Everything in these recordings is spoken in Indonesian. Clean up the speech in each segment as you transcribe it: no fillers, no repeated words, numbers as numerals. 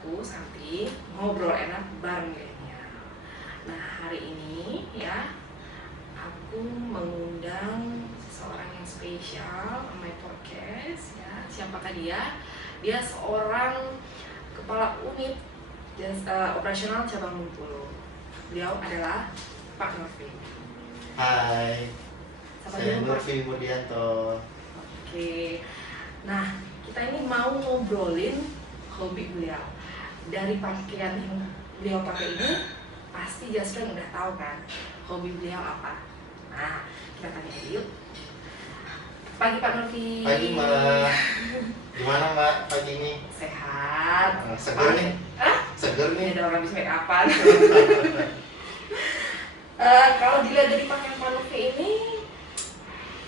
aku Santi, ngobrol enak bareng milenial. Nah, hari ini ya aku mengundang seseorang yang spesial on my podcast ya. Siapakah dia? Dia seorang kepala unit operasional cabang Bengkulu. Beliau adalah Pak Nurfi. Hai, Sapa saya dulu, Pak. Nurfi Mudianto. Oke. Nah, kita ini mau ngobrolin hobi beliau. Dari pakaian yang beliau pakai ini, pasti Jasmine udah tahu kan hobi beliau apa. Nah, kita tanya yuk. Pagi Pak Nurfi. Pagi Mbak, gimana Mbak pagi ini? Sehat. Seger nih? Hah? Seger Ini nih? ada orang habis make upan. Kalau dilihat dari pakaian Pak Nurfi ini,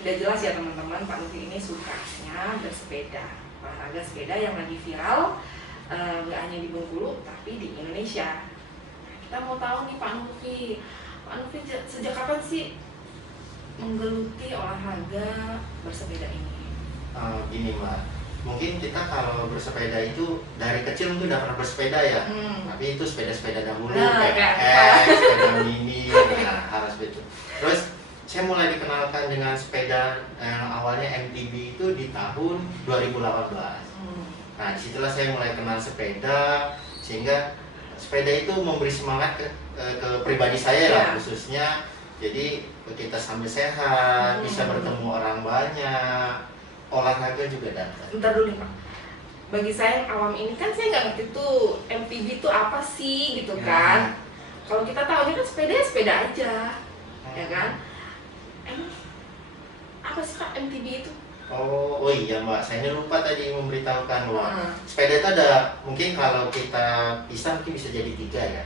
udah jelas ya teman-teman, Pak Nurfi ini sukanya bersepeda, olahraga sepeda yang lagi viral, nggak hanya di Bengkulu tapi di Indonesia. Kita mau tahu nih Pak Nurfi sejak kapan sih menggeluti olahraga bersepeda ini? Gini Mbak, mungkin kita kalau bersepeda itu dari kecil mungkin udah pernah bersepeda ya. Tapi itu sepeda-sepeda dahulu, kayak sepeda mini, harus begitu. Terus saya mulai dikenalkan dengan sepeda yang awalnya MTB itu di tahun 2018. Nah, disitulah saya mulai kenal sepeda, sehingga sepeda itu memberi semangat ke pribadi saya lah khususnya. Jadi kita sambil sehat, bisa bertemu orang banyak, olahraga juga dapat. Bentar dulu nih Pak, bagi saya yang awam ini kan saya nggak ngerti tuh MTB itu apa sih gitu kan. Kalau kita tahu kan sepeda ya sepeda aja, ya kan. Emang apa sih Pak MTB itu? Oh iya Mbak, saya ini lupa tadi memberitahukan bahwa sepeda itu ada, mungkin kalau kita pisah mungkin bisa jadi 3 ya.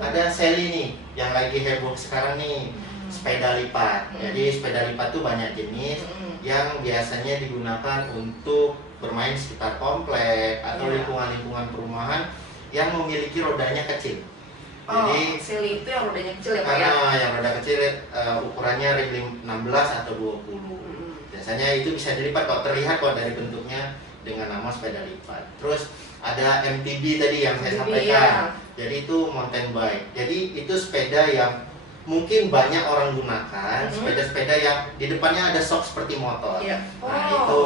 Ada Sally nih, yang lagi heboh sekarang nih, sepeda lipat. Jadi sepeda lipat tuh banyak jenis yang biasanya digunakan untuk bermain sekitar komplek atau lingkungan-lingkungan perumahan yang memiliki rodanya kecil. Jadi Sally itu yang rodanya kecil ya Pak ya? karena yang roda kecil ukurannya ring 16 atau 20. Biasanya itu bisa dilipat kok, terlihat kok dari bentuknya dengan nama sepeda lipat. Terus ada MTB tadi yang saya sampaikan. Jadi itu mountain bike. Jadi itu sepeda yang mungkin banyak orang gunakan, sepeda-sepeda yang di depannya ada sok seperti motor. Nah itu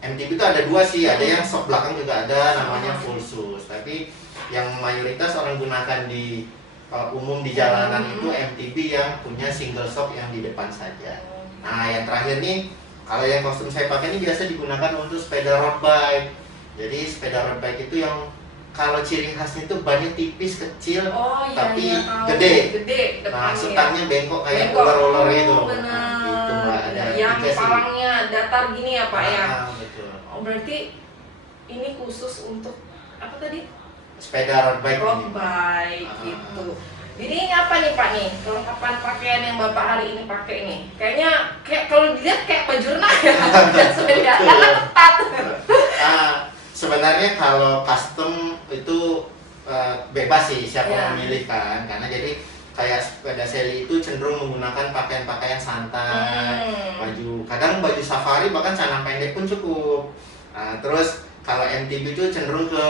MTB itu ada 2 sih, ada yang sok belakang juga ada, namanya full shoes. Tapi yang mayoritas orang gunakan di umum di jalanan itu MTB yang punya single shock yang di depan saja. Nah yang terakhir nih, kalau yang kostum saya pakai ini biasa digunakan untuk sepeda road bike. Jadi sepeda road bike itu yang kalau ciri khasnya itu bannya tipis, kecil, tapi gede. Nah setangnya bengkok kayak roller itu. Nah, gitu Mbak, ada yang 3 sih. palangnya datar gini ya Pak ya? Betul. Oh berarti ini khusus untuk apa tadi? Sepeda road bike. Gitu. Jadi ini apa nih Pak nih? Kelengkapan pakaian yang Bapak hari ini pakai nih? Kayaknya kalau dilihat kayak baju renang ya. Sepeda karena ketat. Sebenarnya kalau custom itu bebas sih siapa memilih kan, karena jadi kayak sepeda Sally itu cenderung menggunakan pakaian-pakaian santai, kadang baju safari bahkan celana pendek pun cukup. Terus kalau MTB itu cenderung ke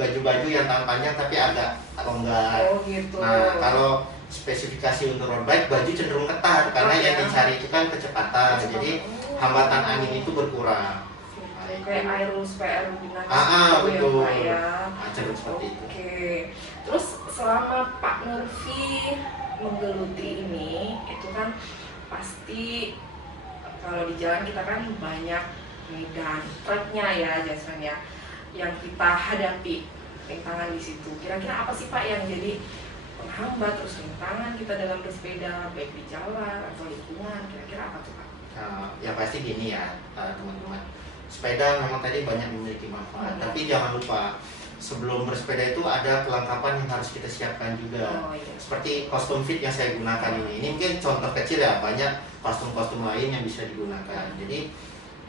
baju-baju yang tangan panjang tapi agak longgar. Gitu. Nah kalau spesifikasi untuk road bike, baju cenderung ketat karena yang dicari itu kan kecepatan. Jadi hambatan angin itu berkurang. Kayak aerus aerodinamik betul. Ya. Cenderung seperti itu. Terus selama Pak Nurfi menggeluti ini, itu kan pasti kalau di jalan kita kan banyak medan truknya ya Jasmine ya, yang kita hadapi, rintangan di situ. Kira-kira apa sih Pak yang jadi penghambat terus rintangan kita dalam bersepeda baik di jalan atau lingkungan? Kira-kira apa tuh Pak? Ya pasti gini ya teman-teman. Sepeda memang tadi banyak memiliki manfaat, tapi jangan lupa sebelum bersepeda itu ada kelengkapan yang harus kita siapkan juga. Seperti kostum fit yang saya gunakan ini. Ini mungkin contoh kecil ya, banyak kostum-kostum lain yang bisa digunakan. Jadi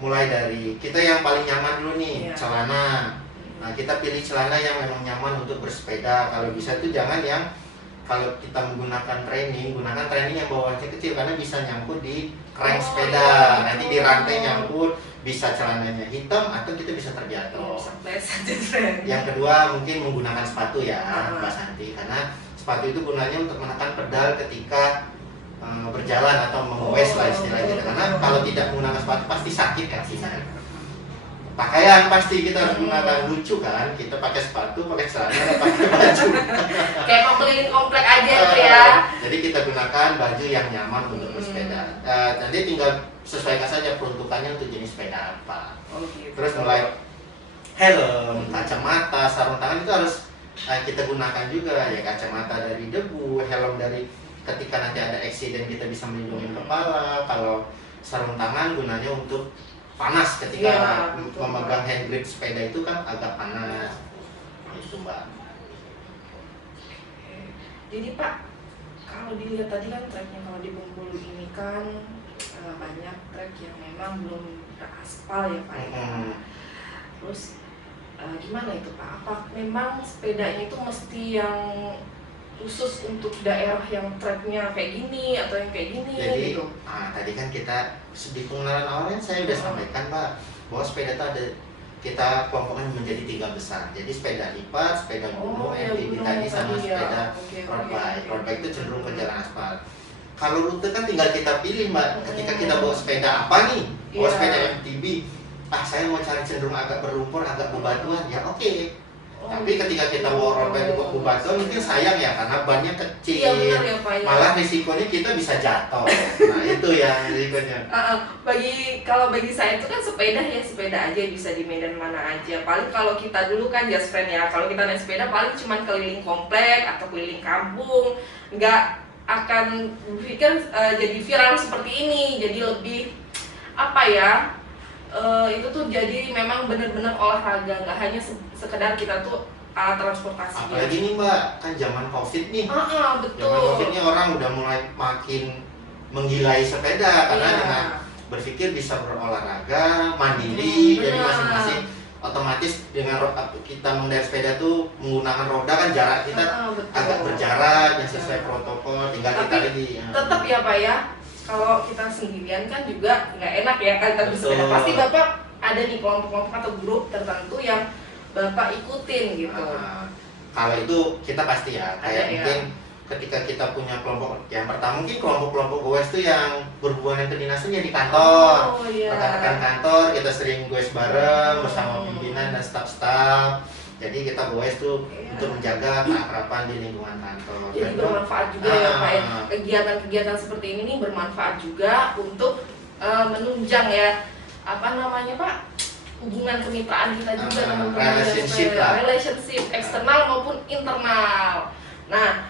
mulai dari kita yang paling nyaman dulu nih, celana. Nah kita pilih celana yang memang nyaman untuk bersepeda. Kalau bisa tuh jangan yang kalau kita menggunakan training, gunakan training yang bawahnya kecil karena bisa nyangkut di crank sepeda, nanti di rantai nyangkut, bisa celananya hitam atau kita bisa terjatuh. Bisa pleset aja. Yang kedua mungkin menggunakan sepatu ya Mbak Santi, karena sepatu itu gunanya untuk menekan pedal ketika berjalan atau menggoes lah istilahnya. Karena kalau tidak menggunakan sepatu pasti sakit kakinya. Pakaian pasti kita harus gunakan, lucu kan, kita pakai sepatu, pakai celana, dan pakai baju. Kayak mau keliling komplek aja tuh ya. Jadi kita gunakan baju yang nyaman untuk bersepeda. Nanti tinggal sesuaikan saja peruntukannya untuk jenis sepeda apa. Gitu. Terus mulai helm, kacamata, sarung tangan itu harus kita gunakan juga ya, kacamata dari debu, helm dari ketika nanti ada eksiden kita bisa melindungi kepala. Kalau sarung tangan gunanya untuk panas ketika memegang hand grip sepeda itu kan agak panas. Itu Mbak. Jadi Pak, kalau dilihat tadi kan treknya kalau di Bengkulu ini kan banyak trek yang memang belum beraspal ya Pak. Terus gimana itu Pak? Apa memang sepedanya itu mesti yang khusus untuk daerah yang treknya kayak gini atau yang kayak gini? Jadi gitu? Tadi kan kita di pengenalan awalnya saya udah sampaikan Mbak, bahwa sepeda itu ada, kita kelompoknya menjadi 3 besar. Jadi sepeda lipat, sepeda gunung, MTB tadi sama sepeda road bike. Road bike itu cenderung ke jalan aspal. Kalau rute kan tinggal kita pilih Mbak. Ketika kita bawa sepeda apa nih? Bawa sepeda MTB. Saya mau cari cenderung agak berlumpur, agak bebatuan, ya oke. Tapi ketika kita bawa road bike di bebatuan mungkin sayang ya, karena bannya kecil. Iya, benar ya, Pak, ya. Malah risikonya kita bisa jatuh. Nah itu yang risikonya. Bagi saya itu kan sepeda ya, sepeda aja bisa di medan mana aja. Paling kalau kita dulu kan just friend ya, kalau kita naik sepeda paling cuma keliling komplek atau keliling kampung, nggak akan berpikir jadi viral seperti ini. Jadi lebih apa ya? Itu tuh jadi memang benar-benar olahraga, nggak hanya sekedar kita tuh alat transportasi. Apalagi nih Mbak, kan zaman COVID nih. Betul. Zaman COVID nih orang udah mulai makin menggilai sepeda karena dengan berpikir bisa berolahraga mandiri, jadi masing-masing otomatis dengan kita mengendarai sepeda tuh menggunakan roda kan jarak kita agak berjarak yang sesuai protokol, tinggal kita lagi. Tetap ya Pak ya. Kalau kita sendirian kan juga nggak enak ya kan kita bersepeda. Pasti Bapak ada nih kelompok-kelompok atau grup tertentu yang Bapak ikutin gitu. Kalau itu kita pasti ya, kayak mungkin ketika kita punya kelompok, yang pertama mungkin kelompok-kelompok goes itu yang berhubungan dengan kedinasan ya di kantor. Rekan-rekan kantor kita sering goes bareng bersama pimpinan dan staf-staf. Jadi kita goes tuh untuk menjaga keakraban di lingkungan kantor. Jadi bermanfaat juga ya Pak ya. Kegiatan-kegiatan seperti ini nih bermanfaat juga untuk menunjang ya apa namanya Pak, hubungan kemitraan kita juga dengan relationship eksternal maupun internal. Nah,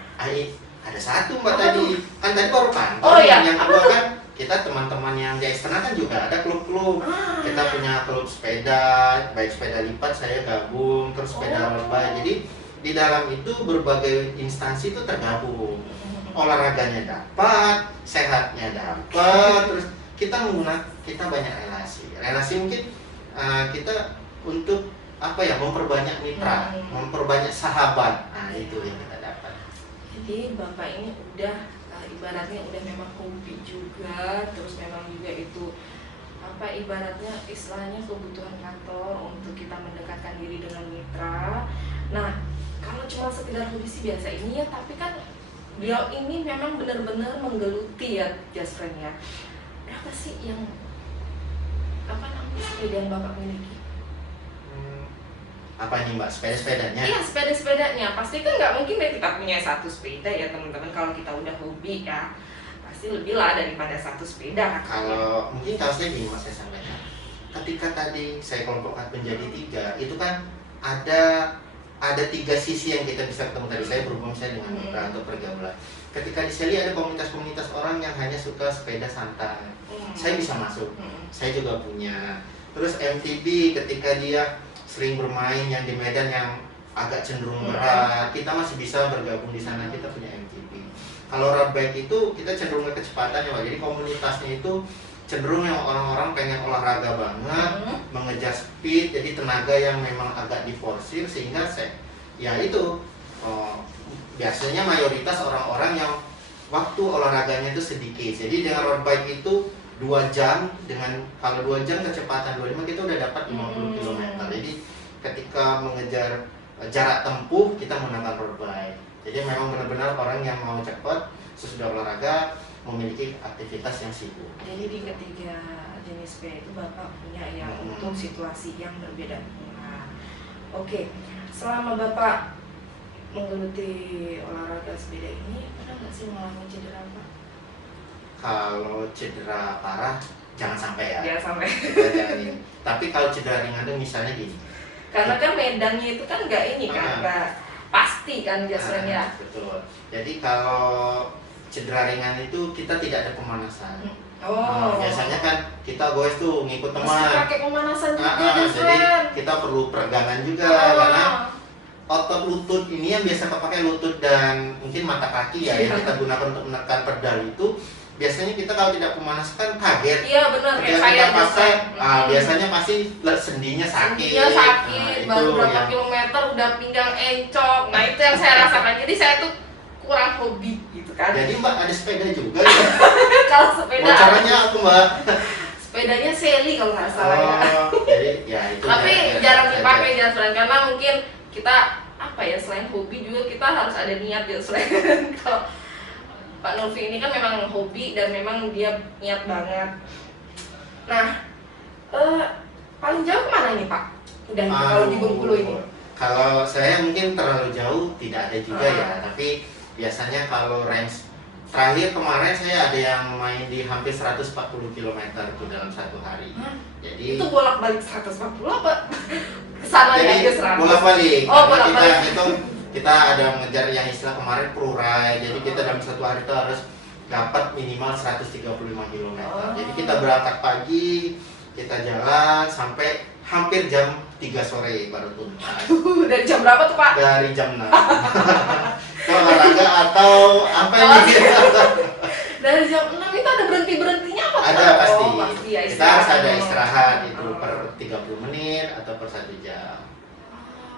ada satu Mbak tadi, kan tadi baru kantor. Yang kedua kan kita teman-teman yang di eksternal kan juga ada klub-klub. Kita punya klub sepeda, baik sepeda lipat saya gabung, terus sepeda road bike. Jadi di dalam itu berbagai instansi itu tergabung. Olahraganya dapat, sehatnya dapat, terus kita banyak relasi mungkin kita untuk apa ya, memperbanyak mitra, memperbanyak sahabat. Nah itu yang kita dapat. Jadi Bapak ini udah ibaratnya udah memang hobi juga, terus memang juga itu apa ibaratnya istilahnya kebutuhan kantor untuk kita mendekatkan diri dengan mitra. Nah kalau cuma sekedar hobi sih biasa ini ya, tapi kan beliau ini memang benar-benar menggeluti ya just friend ya. Berapa sih yang apa namanya sepeda yang Bapak miliki? Apa nih Mbak, sepedanya? Iya, sepedanya. Pasti kan nggak mungkin deh kita punya satu sepeda ya teman-teman. Kalau kita udah hobi ya pasti lebih lah daripada satu sepeda. Kalau mungkin kalau saya gini Mas, saya sampaikan. Ketika tadi saya kelompokkan menjadi 3, itu kan ada 3 sisi yang kita bisa ketemu. Tadi saya berhubung saya dengan mitra untuk pergaulan. Ketika di Seli ada komunitas-komunitas orang yang hanya suka sepeda santai. Saya bisa masuk. Saya juga punya. Terus MTB ketika dia sering bermain yang di medan yang agak cenderung berat, kita masih bisa bergabung di sana, kita punya MTB. Kalau road bike itu kita cenderung ke kecepatan ya Pak. Jadi komunitasnya itu cenderung yang orang-orang pengen olahraga banget, mengejar speed, jadi tenaga yang memang agak diforsir sehingga biasanya mayoritas orang-orang yang waktu olahraganya itu sedikit. Jadi dengan road bike itu 2 jam dengan kalau 2 jam kecepatan 25 kita udah dapat 50 km. Jadi ketika mengejar jarak tempuh kita menggunakan road bike. Jadi memang benar-benar orang yang mau cepat sesudah olahraga memiliki aktivitas yang sibuk. Jadi di ketiga jenis sepeda itu Bapak punya ya untuk situasi yang berbeda. Nah, oke. Selama Bapak menggeluti olahraga sepeda ini, pernah nggak sih mengalami cedera Pak? Kalau cedera parah jangan sampai ya. Jangan sampai. Jangan. Tapi kalau cedera ringan itu misalnya gini. Karena kan medannya itu kan nggak ini kan, nggak pasti kan biasanya. Betul. Jadi kalau cedera ringan itu kita tidak ada pemanasan. Biasanya kan kita goes tuh ngikut teman. Mesti pakai pemanasan juga jadi kita perlu peregangan juga karena otot lutut ini yang biasa pakai lutut dan mungkin mata kaki ya yang kita gunakan untuk menekan pedal itu biasanya kita kalau tidak pemanasan kaget. Iya benar kayak kita pakai biasanya pasti sendinya sakit. Sendinya sakit, baru berapa kilometer udah pinggang encok. Nah itu yang saya rasakan. Jadi saya tuh kurang hobi gitu kan. Jadi Mbak ada sepeda juga ya? Kalau sepeda caranya aku Mbak? Sepedanya Sally kalau nggak salah ya. Jadi ya itu. Tapi jarang dipakai jarang selain karena mungkin kita apa ya selain hobi juga kita harus ada niat ya selain kalau Pak Nurfi ini kan memang hobi dan memang dia niat banget. Nah, paling jauh kemana ini Pak? Udah kalau di Bengkulu ini? Kalau saya mungkin terlalu jauh tidak ada juga ya, tapi biasanya kalau range terakhir kemarin saya ada yang main di hampir 140 km itu dalam satu hari. Jadi itu bolak-balik 140 apa? Kesananya aja 100. Bolak-balik. Oh, bolak-balik. Kita ada mengejar yang istilah kemarin pro ride. Jadi kita dalam satu hari itu harus dapat minimal 135 km. Jadi kita berangkat pagi, kita jalan sampai hampir jam 3 sore baru tuntas. Dari jam berapa tuh Pak? Dari jam 6. Olahraga atau apa ini? Dari jam 6 itu ada berhenti-berhentinya apa? Ada pasti. Pasti ya, kita harus ada istirahat itu per 30 menit atau per 1 jam.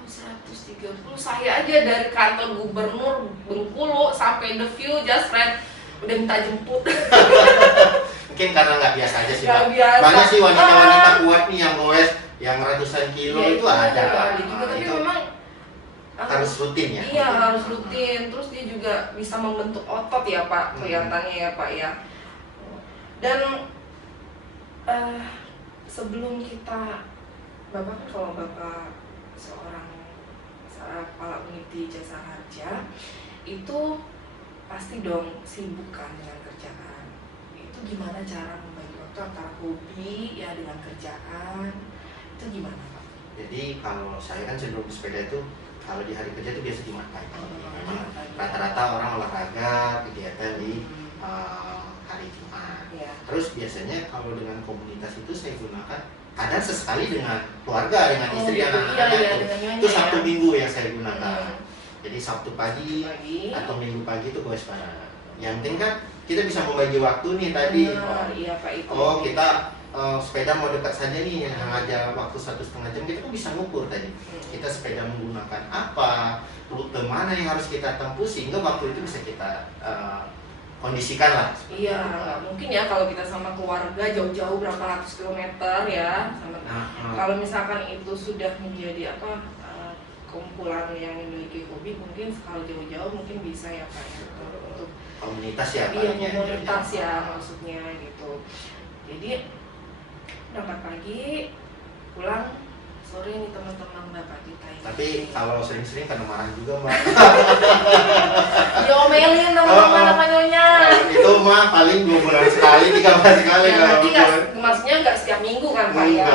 130. Saya aja dari kantor gubernur Bengkulu sampai The View Just Red udah minta jemput. Mungkin karena nggak biasa aja sih Pak. Banyak sih wanita-wanita kuat nih yang goes yang ratusan kilo ya, itu ada. Juga, tapi itu memang harus rutin ya. Iya harus rutin. Terus dia juga bisa membentuk otot ya Pak kelihatannya ya Pak ya. Dan sebelum kita Bapak kan kalau Bapak seorang kepala unit di Jasa Harja itu pasti dong sibuk kan dengan kerjaan. Itu gimana cara membagi waktu antara hobi ya dengan kerjaan? Itu gimana Pak? Jadi kalau saya kan cenderung sepeda itu kalau di hari kerja itu biasa Jumat pagi. Memang rata-rata orang olahraga kegiatan di hari Jumat. Ya. Terus biasanya kalau dengan komunitas itu saya gunakan kadang sesekali dengan keluarga, dengan istri dan anak-anak itu Sabtu Minggu yang saya gunakan. Jadi Sabtu pagi atau Minggu pagi itu goes bareng. Yang penting kan kita bisa membagi waktu nih tadi. Iya Pak itu. Kita sepeda mau dekat saja nih yang ada waktu 1,5 jam kita kan bisa ngukur tadi. Kita sepeda menggunakan apa, rute mana yang harus kita tempuh sehingga waktu itu bisa kita kondisikan lah. Iya, nggak mungkin ya kalau kita sama keluarga jauh-jauh berapa ratus kilometer ya. Kalau misalkan itu sudah menjadi kumpulan yang memiliki hobi, mungkin kalau jauh-jauh mungkin bisa ya Pak ya, untuk komunitas ya. Iya komunitas ya maksudnya gitu. Jadi berangkat pagi, pulang sore nih teman-teman Bapak kita ini. Tapi kalau sering-sering kan marah juga Mbak. Diomelin teman-teman apa nyonya. Itu mah paling 2 bulan sekali, 3 bulan sekali. Ya, nanti maksudnya nggak setiap minggu kan Pak ya.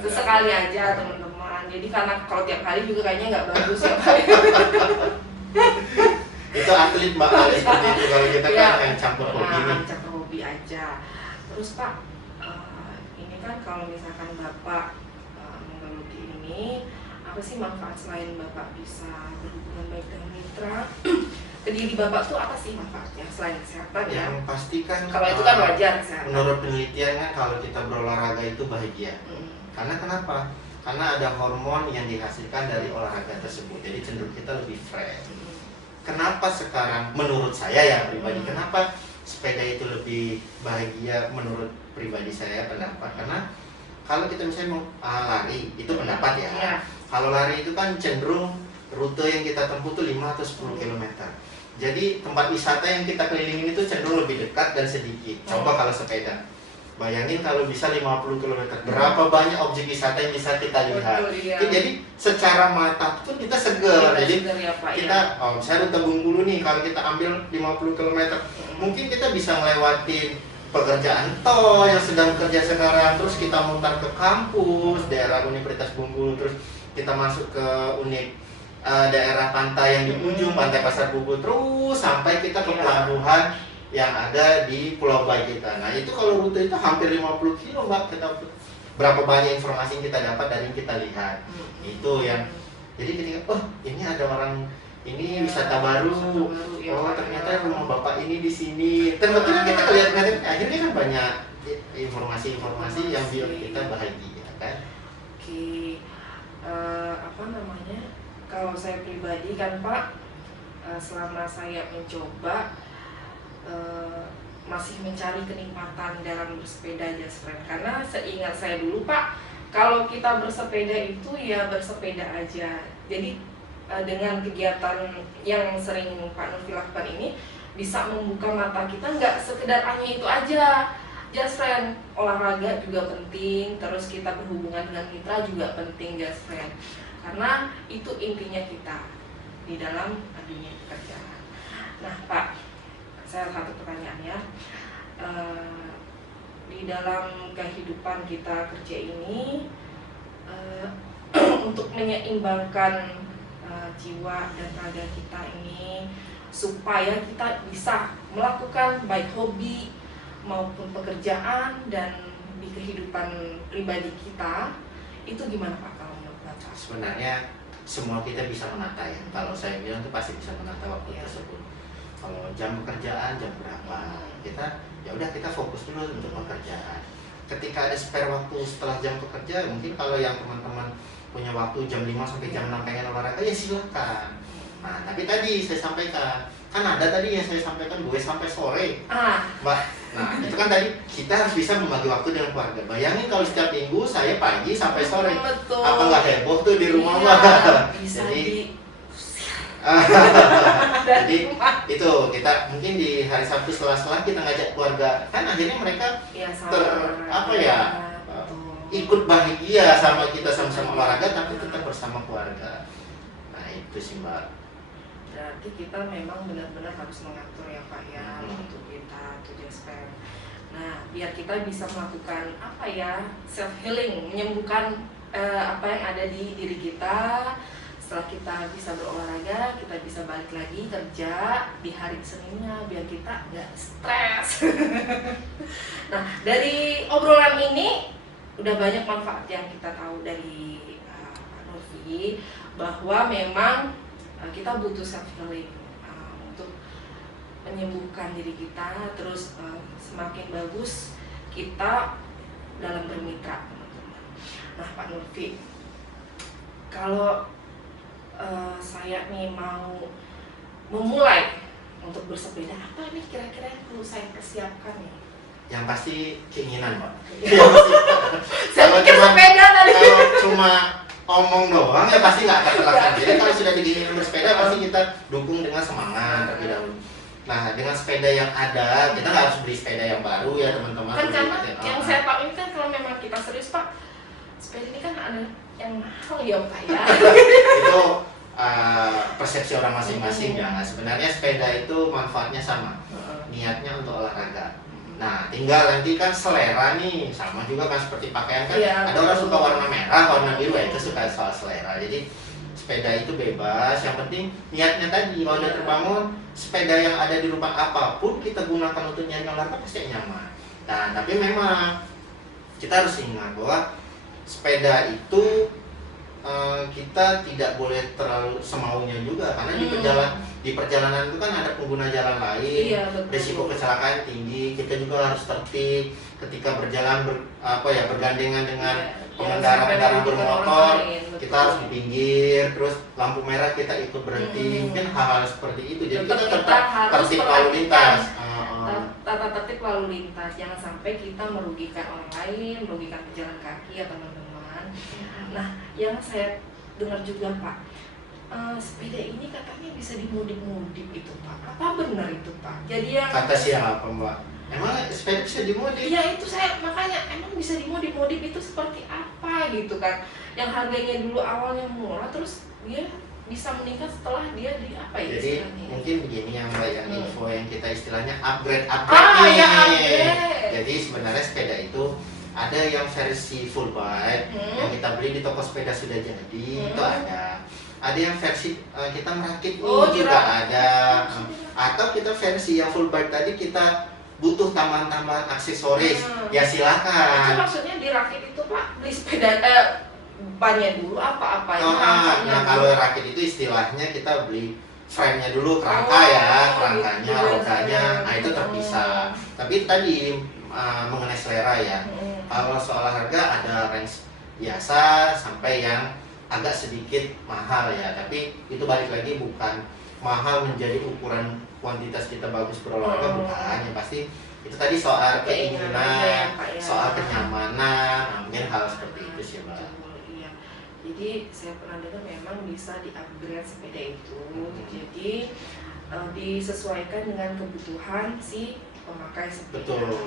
Sesekali aja teman-teman. Jadi karena kalau tiap hari juga kayaknya nggak bagus ya Pak. Itu atlet Mbak kali seperti itu. Kalau kita kan yang campur hobi nih. Campur hobi aja. Terus Pak, ini kan kalau misalkan Bapak menggeluti ini, apa sih manfaat selain Bapak bisa berhubungan baik dengan mitra? Ke diri Bapak tuh apa sih manfaatnya selain kesehatan ya? Yang pasti kan kalau itu kan wajar kesehatan. Menurut penelitian kan kalau kita berolahraga itu bahagia. Karena kenapa? Karena ada hormon yang dihasilkan dari olahraga tersebut. Jadi cenderung kita lebih fresh. Kenapa sekarang menurut saya ya pribadi, kenapa sepeda itu lebih bahagia menurut pribadi saya pendapat, karena kalau kita misalnya mau lari itu pendapat ya. Iya. Kalau lari itu kan cenderung rute yang kita tempuh tuh 5 atau 10 km. Jadi tempat wisata yang kita kelilingin itu cenderung lebih dekat dan sedikit. Coba kalau sepeda, bayangin kalau bisa 50 km, berapa banyak objek wisata yang bisa kita lihat. Betul, iya. Jadi secara mata pun kita seger. Jadi seger ya, Pak, kita, ya. misalnya rute Bengkulu nih, kalau kita ambil 50 km, mungkin kita bisa ngelewatin pekerjaan tol yang sedang kerja sekarang, terus kita mutar ke kampus, daerah Universitas Bengkulu, terus kita masuk ke daerah pantai yang di ujung, Pantai Pasar Buku, terus sampai kita ke pelabuhan yang ada di Pulau Bayi kita. Nah itu kalau rute itu hampir 50 kilo Mbak, kita berapa banyak informasi yang kita dapat dari yang kita lihat. Itu yang, jadi ketika, oh ini ada orang, ini wisata baru, oh ternyata rumah bapak ini di sini. Ternyata kita lihat akhirnya kan banyak informasi-informasi yang biar kita bahagia kan. Oke, apa namanya? Kalau saya pribadi kan Pak, selama saya mencoba masih mencari kenikmatan dalam bersepeda just friend. Karena seingat saya dulu Pak, kalau kita bersepeda itu ya bersepeda aja. Jadi dengan kegiatan yang sering Pak Nurfi lakukan ini bisa membuka mata kita, nggak sekedar hanya itu aja. Just friend, olahraga juga penting, terus kita berhubungan dengan mitra juga penting just friend. Karena itu intinya kita di dalam dunia pekerjaan. Nah Pak, saya satu pertanyaannya, di dalam kehidupan kita kerja ini, untuk menyeimbangkan jiwa dan raga kita ini supaya kita bisa melakukan baik hobi maupun pekerjaan dan di kehidupan pribadi kita, itu gimana Pak kalau menurut Bapak? Sebenarnya semua kita bisa menata ya. Kalau saya bilang tuh pasti bisa menata waktu tersebut. Kalau jam pekerjaan jam berapa, kita ya udah kita fokus dulu untuk pekerjaan. Ketika ada spare waktu setelah jam pekerja, mungkin kalau yang teman-teman punya waktu jam 5 sampai jam 6 pengen olahraga ya silakan. Nah, tapi tadi saya sampaikan, kan ada tadi yang saya sampaikan gue sampai sore. Mbak, nah itu kan tadi kita harus bisa membagi waktu dengan keluarga. Bayangin kalau setiap minggu saya pagi sampai sore. Betul. Apa nggak heboh tuh di rumah Mbak? Bisa jadi jadi itu kita mungkin di hari Sabtu setelah kita ngajak keluarga, kan akhirnya mereka ikut bahagia sama kita sama-sama olahraga tapi tetap bersama keluarga. Nah itu sih Mbak. Berarti kita memang benar-benar harus mengatur ya Pak ya untuk kita tujuan spend. Nah biar kita bisa melakukan self healing, menyembuhkan apa yang ada di diri kita. Setelah kita bisa berolahraga, kita bisa balik lagi kerja di hari Seninnya biar kita nggak stres. Nah dari obrolan ini udah banyak manfaat yang kita tahu dari Pak Nurfi, bahwa memang kita butuh self healing untuk menyembuhkan diri kita, terus semakin bagus kita dalam bermitra teman-teman. Nah Pak Nurfi, kalau saya nih mau memulai untuk bersepeda, apa nih kira-kira yang perlu saya persiapkan ya? Yang pasti keinginan Pak. Saya pikir sepeda tadi. Kalau cuma omong doang ya pasti nggak akan terlaksana. Jadi kalau sudah diingin bersepeda pasti kita dukung dengan semangat terlebih dahulu. Nah dengan sepeda yang ada, kita nggak harus beli sepeda yang baru ya teman-teman. Kan karena yang saya tahu ini kan kalau memang kita serius Pak, sepeda ini kan ada yang mahal ya Pak ya. Itu persepsi orang masing-masing ya. Nah, sebenarnya sepeda itu manfaatnya sama, niatnya untuk olahraga. Nah, tinggal nanti kan selera nih, sama juga kan seperti pakaian kan. Ada orang suka warna merah, warna biru, itu suka soal selera. Jadi sepeda itu bebas, yang penting niatnya tadi. Kalau udah terbangun, sepeda yang ada di rumah apapun kita gunakan untuk nyari olahraga pasti nyaman. Nah, tapi memang kita harus ingat bahwa sepeda itu kita tidak boleh terlalu semaunya juga, karena di perjalanan itu kan ada pengguna jalan lain, risiko kecelakaan tinggi. Kita juga harus tertib ketika berjalan bergandengan dengan pengendara bermotor. Kita harus di pinggir, terus lampu merah kita ikut berhenti, mungkin hal-hal seperti itu. Jadi kita tetap tertib lalu lintas. tata tertib lalu lintas, jangan sampai kita merugikan orang lain, merugikan pejalan kaki ya teman-teman. Nah, yang saya dengar juga Pak, sepeda ini katanya bisa dimodif-modif itu Pak. Apa benar itu Pak? Jadi yang Kata siapa Mbak? Emang sepeda bisa dimodif? iya itu saya makanya emang bisa dimodif-modif itu seperti apa gitu kan? Yang harganya dulu awalnya murah terus dia bisa meningkat setelah dia di apa ya Jadi istilahnya? mungkin begini yang Mbak, yang info yang kita istilahnya upgrade nih. Ya upgrade. Jadi sebenarnya sepeda itu ada yang versi full bike yang kita beli di toko sepeda sudah jadi, itu ada. Ada yang versi kita merakit juga ada. Atau kita versi yang full bike tadi kita butuh tambahan-tambahan aksesoris, ya silakan. Itu maksudnya dirakit itu Pak, beli sepeda bannya dulu apa-apa ya? Nah kalau rakit itu istilahnya kita beli frame-nya dulu, kerangka kerangkanya, gitu, rodanya, nah itu terpisah. Tapi tadi mengenai selera ya, kalau soal harga ada range biasa sampai yang agak sedikit mahal ya, tapi itu balik lagi bukan mahal menjadi ukuran kuantitas kita bagus berolahraga, bukan. Yang pasti itu tadi soal keinginan, soal kenyamanan, mungkin hal seperti itu sih Mbak. Iya. Jadi saya pernah dengar memang bisa di-upgrade sepeda itu. Jadi disesuaikan dengan kebutuhan si pemakai sepeda. Betul.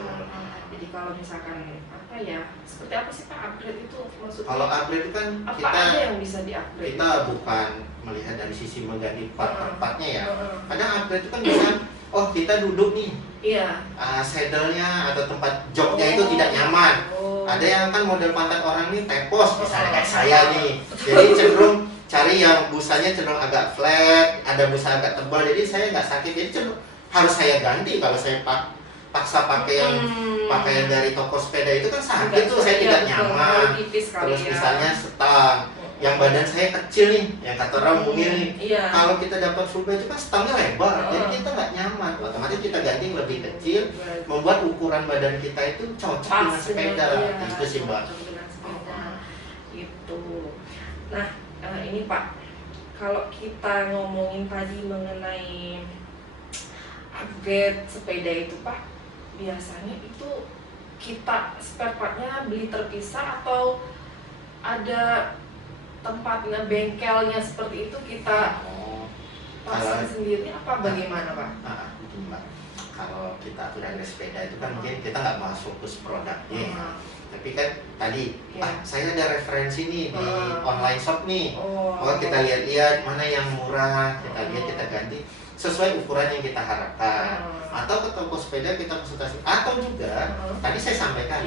Jadi kalau misalkan apa ya, seperti apa sih Pak upgrade itu maksudnya? Kalau upgrade itu kan apa aja yang bisa di-upgrade? Kita bukan melihat dari sisi mengganti part-partnya ya. Kadang upgrade itu kan bisa, oh kita duduk nih, iya. saddle-nya atau tempat joknya itu tidak nyaman. Ada yang kan model pantat orang nih tepos, misalnya kayak saya nih. Jadi cenderung cari yang busanya cenderung agak flat, ada busa agak tebal, jadi saya nggak sakit. Jadi cenderung harus saya ganti kalau saya paksa pakai yang pakaian dari toko sepeda itu kan sakit tuh, saya tidak nyaman. Terus misalnya setang, yang badan saya kecil nih, yang kata orang mungil nih. Kalau kita dapat full bike itu kan setangnya lebar, jadi kita nggak nyaman. Otomatis kita ganti yang lebih kecil, membuat ukuran badan kita itu cocok dengan sepeda. Itu sih Mbak. Itu. Nah ini Pak, kalau kita ngomongin tadi mengenai upgrade sepeda itu Pak, biasanya itu kita spare partnya beli terpisah atau ada tempatnya, bengkelnya seperti itu kita pasang sendiri apa bagaimana Pak? Begini Mbak, kalau kita upgrade sepeda itu kan mungkin kita nggak bahas fokus produknya, tapi kan tadi saya ada referensi nih di online shop nih, kita lihat-lihat mana yang murah, kita lihat, kita ganti sesuai ukuran yang kita harapkan. Atau ke toko sepeda kita konsultasi, atau juga tadi saya sampaikan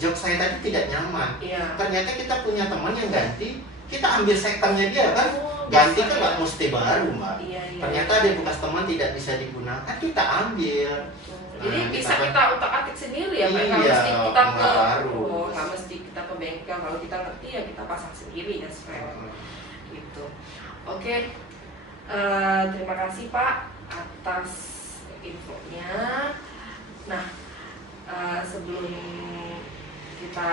jok saya tadi tidak nyaman, ternyata kita punya teman yang ganti, kita ambil secondnya dia kan, ganti kan nggak mesti baru Mbak. Ternyata ada bekas teman tidak bisa digunakan, kita ambil. Jadi bisa kita utak-atik sendiri ya Pak, nggak mesti kita nggak mesti kita ke bengkel. Kalau kita ngerti ya kita pasang sendiri ya spare gitu. Oke, terima kasih Pak atas infonya. Nah, sebelum kita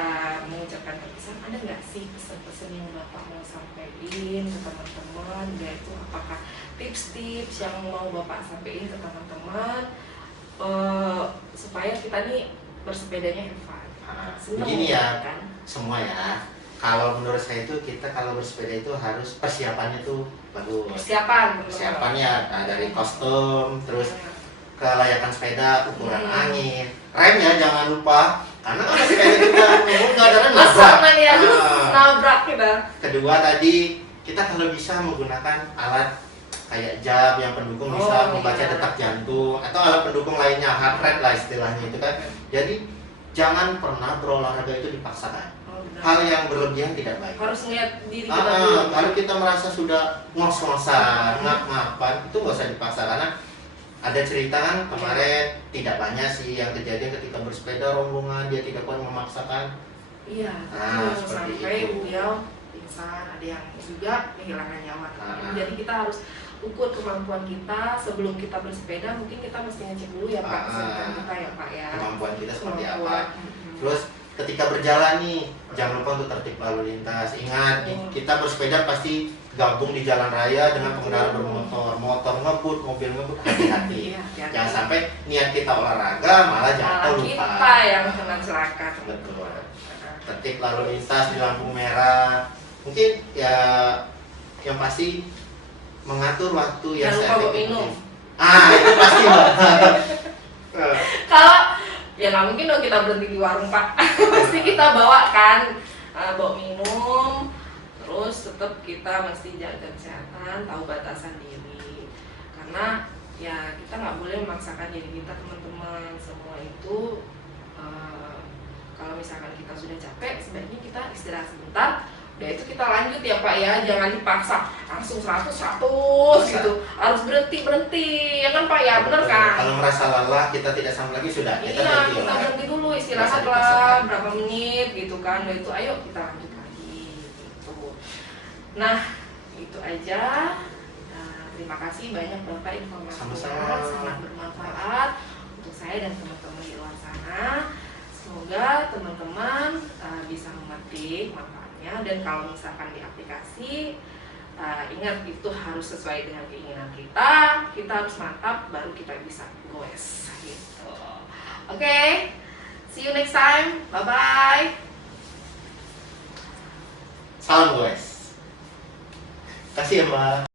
mengucapkan pesan, ada nggak sih pesan-pesan yang Bapak mau sampaikan ke teman-teman, yaitu apakah tips-tips yang mau Bapak sampaikan ke teman-teman supaya kita nih bersepedanya have fun? Begini ya, kan? Semua ya. Kalau menurut saya itu kita kalau bersepeda itu harus persiapannya tuh bagus. Persiapannya dari kostum, terus kelayakan sepeda, ukuran angin, rem ya jangan lupa, karena kalau sepeda kita nggak ada rem nabrak kita. Kedua tadi kita kalau bisa menggunakan alat kayak jam yang pendukung bisa membaca detak jantung, atau alat pendukung lainnya, heart rate lah istilahnya itu kan. Jadi jangan pernah berolahraga itu dipaksakan. Hal yang berlebihan tidak baik. Harus ngeliat diri kita dulu. Kalau kita merasa sudah ngos-ngosan, ngap-ngapan, itu nggak usah dipaksa, karena ada cerita kan kemarin tidak banyak sih yang kejadian ketika bersepeda rombongan dia tidak kuat memaksakan. Iya. Seperti sampai itu. beliau pingsan, ada yang juga kehilangan nyawa. Jadi kita harus ukur kemampuan kita sebelum kita bersepeda. Mungkin kita mesti ngecek dulu ya Pak, kesehatan kita ya Pak ya. Kemampuan kita seperti apa. Terus ketika berjalan nih, jangan lupa untuk tertib lalu lintas. Ingat, kita bersepeda pasti gabung di jalan raya dengan pengendara bermotor, motor ngebut, mobil ngebut, hati-hati. Iya, hati-hati. Jangan sampai niat kita olahraga malah jatuh Malah lupa. kita yang kena celaka. Betul. Tertib lalu lintas di lampu merah. Mungkin ya yang pasti mengatur waktu yang Jangan lupa bawa minum. Itu pasti Mbak. Kalau ya nggak mungkin dong kita berhenti di warung Pak. Pasti kita bawa kan, bawa minum. Terus tetap kita mesti jaga kesehatan, tahu batasan diri. Karena ya kita nggak boleh memaksakan diri kita, teman-teman. Semua itu kalau misalkan kita sudah capek, sebaiknya kita istirahat sebentar. Udah itu kita lanjut ya Pak ya, jangan dipaksa langsung 100 gitu. Harus berhenti ya kan Pak ya, bener kan? Kalau merasa lelah kita tidak sanggup lagi sudah kita Iya, berhenti kita olahraga. berhenti dulu, istirahat lah berapa menit gitu kan. Udah itu ayo kita lanjut lagi gitu. Nah, itu aja. Nah, terima kasih banyak Bapak informasinya. Sama-sama. Sangat bermanfaat untuk saya dan teman-teman di luar sana. Semoga teman-teman bisa memetik manfaatnya, dan kalau misalkan di aplikasi ingat itu harus sesuai dengan keinginan kita. Kita harus mantap baru kita bisa goes gitu. Oke, see you next time. Bye bye. Salam guys. Kasih ya Mbak.